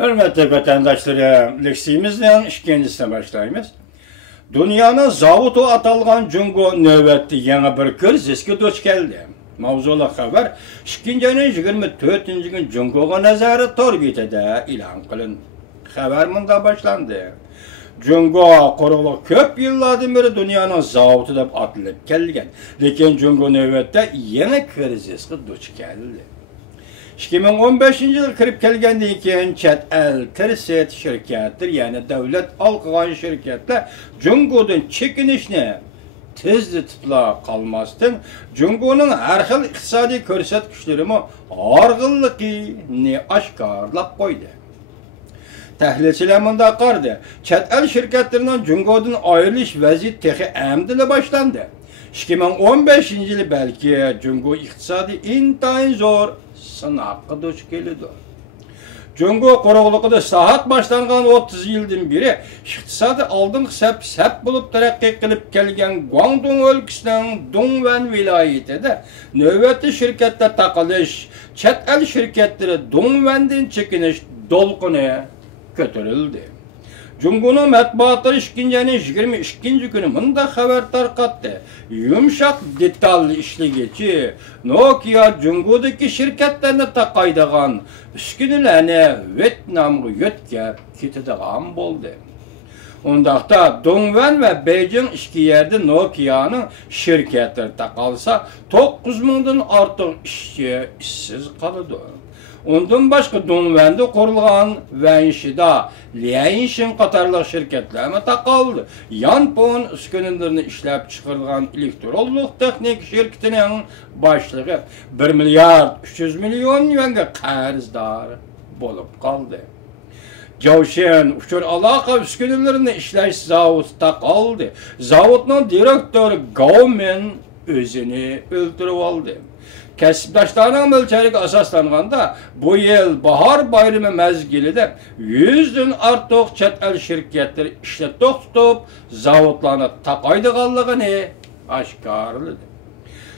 Hürmetli vatandaşlarım, leksiyimizden ikincisine başlayımız. Dünyanın zavutu atalgan Cungo növbetli yeni bir krizisке duç geldi. Mavzulu haber 24. gün Cungo'ga nazarı torbitede ilan kılın. Haber bunda başlandı. Cungo kurulu köp yıllardan beri dünyanın zavutu dep atılıp kelgen. Lekin Cungo növbette yeni krizisке duç geldi. 2015 yıl kirip kelgenden keyin chet el tirset şirketler, yani devlet alqıgan şirketler Cungo'dan çekinişni tezli tutla kalmasdan Cungo'nun her xil iqtisadi ko'rsatkichlarimi arg'inligini oshkorlab qo'ydi. Tahlilchilar bunda qardi. Chet el şirketlerining Cungo'dan ayrilish vaziyati texi amdila boshlandi. 2015 yılı belki Cungo iqtisadi intayin zor sınaqqa duch keldi. Cungo quruqligida sahat başlangan 30 yıldan beri iqtisadi aldınqı sep bulup taraqqiy qilib kelgan Guangdong o'lkasining Dongguan viloyatida navbatli şirketler taqilish, chet el şirketleri Dongguandan chekinish dolqini ko'tarildi. Cungo'nun matbuatları 22. günü mında haber tarqatdı. Yumşak detallı işleyici Nokia Cungo'daki şirketlerine taqaydigan üskünülerini Vietnam'a yetkep ketadigan oldu. Ondaqda Dongguan ve Beijing iki yerde Nokia'nın şirketleri taqalsa 9 mingdan artıq işçi işsiz kalıdı. Ondan başka Dongguan'da kurulgan Wenxida, Lianshin qatarlıq şirketlerine taqaldı. Yanpon üskünelerini işlep çıkarılan elektronik texnik şirketinin başlığı 1 milyard 300 milyon yuanga qarzdar bolup kaldı. Jawshen uçur alaka üskünelerini işleş zavutu taqaldı. Zavutun direktörü Gao Men özünü öldürüp aldı. Kasıpdaşlarının mölçelik asaslanganda bu yıl bahar bayrımı mezgilide 100'den artıq chet el şirketleri işlet tutup zavutlarını taqaydiganligini aşkarladı.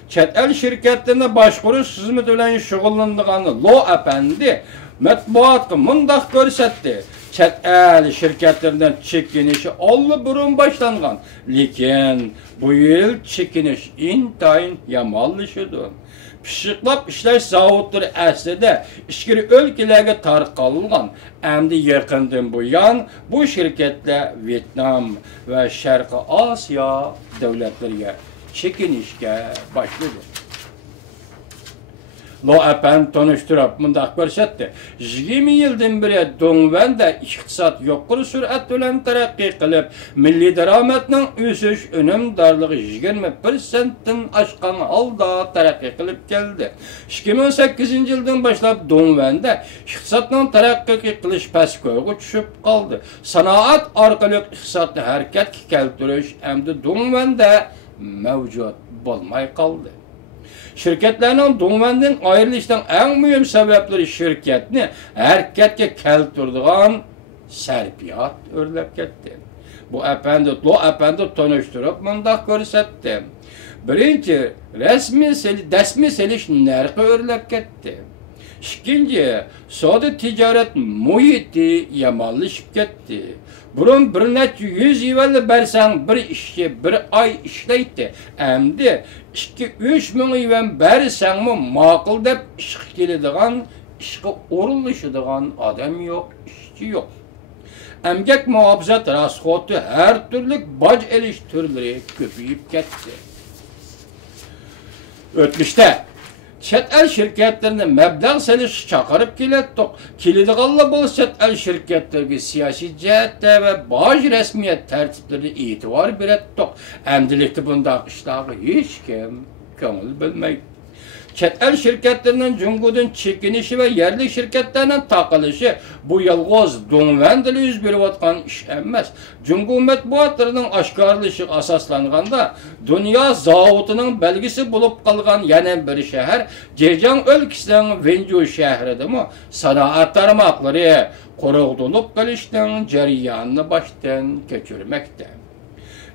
Chet el şirketlerine başvuruş hizmeti bilen şug'ullanadigan Lo Efendi matbuatga mundaq ko'rsatdi. Chet el şirketlerinden çekinişi burun başlangan. Lekin bu yıl çekiniş intayin yamanlaşıdı. Pişiqlap işleş zavutları aslida ichki o'lkalarga tarqalgan. Endi yaqindan buyon bu şirketler Vietnam ve Sharqi Osiyo davlatlariga chekinishga boshladi. Lo Efendi tanıştırıp mundaq ko'rsatdi. 20 yıldan beri Dongguan'da iqtisod yuqori surat bilan taraqqiy qilib, milliy daromadning o'sish unumdorligi 20%dan oshgan holda taraqqiy qilib keldi. 2008 yıldan boshlab Dongguan'da iqtisodning taraqqiy qilish pastgo'yga tushib qoldi. Sanoat orqali iqtisodni harakatga keltirish endi Dongguan'da mavjud bo'lmay qoldi. Şirketlerinin Dongguan'dan ayrılıştan en mühim sebepleri şirketini hareketke keltirdiğin serpiyat örlep ketdi. Bu Lo Efendi tanıştırıp mundaq ko'rsatdi. Birinci, desmi selish narxi örlep ketdi. İkinci, savdo ticaret muhiti yamanlashib ketdi. Burun bir neçe 100 yıl bersen bir işçi bir ay işleydi. Endi 2-3 ming yuan bersen mi maqul deb ishga keladigan, ishga o'rinlashadigan adam yo'q, ishchi yo'q. Emgak muhofazat rasxoti her türlü baj elish turlari ko'payib ketdi. O'tmishda chet el şirketlerine meblag selish chaqirib keladiganlar bo'lsa chet el şirketlerge siyosiy jihatda ve baj resmiyet tertipleri e'tibor beradi. Endilikda bundaq ishlarga hech kim ko'ngil bilmaydi. Chet el şirketlerinin Cungo'dan çekinişi ve yerli şirketlerinin taqilishi bu yalğoz Dongguan'da yüz beriyotgan iş emas. Cungo matbuatlarının oshkorlashi asoslanganda dünya zavutunun belgisi bulup qalgan yana bir shahar Zhejiang o'lkasining Wenzhou shahrida sanoat tarmoqlari quruqdulup qilishning jarayonini boshdan kechirmoqda.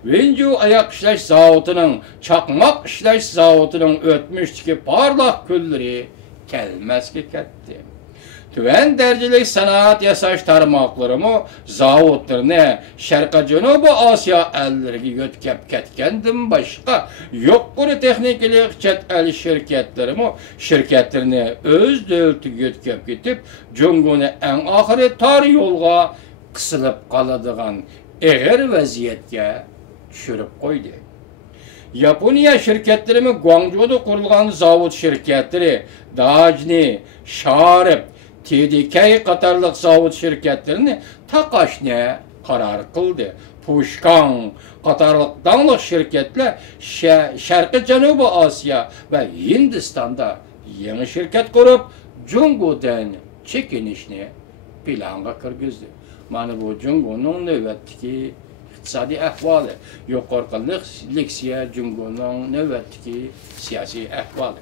Wenzhou ayak işleş zavutunun, çakmak işleş zavutunun ötmüşteki parlak külleri kelmezki ketdi. Tüven derecelik sanat yasaş tarmoqlarımı zavodlarını Şarkı Cenubi Asya ellerine götkep ketkendim başka yuqori texnikalik chet el şirketlerini öz devleti götkep ketip Cunguni en ahiri tar yolga kısılıp kaladigan eğer vaziyetke düşürüp koydu. Yaponiya şirketlerimi Guangzhou'da kurulgan zavod şirketleri, Dajni, Sharp, TDK qatarlıq zavod şirketlerini taqaşne karar kıldı. Pushkan qatarlıq dağlıq şirketler Şarkı Cenubi Asya ve Hindistan'da yeni şirket kurup Jungo'dan çekinişini planga kırgızdı. Mana bu Jungo'nun növbetdeki iqtisadi ahvali, yuqorqi leksiya Jungo'nun növbetdeki siyasi ahvali.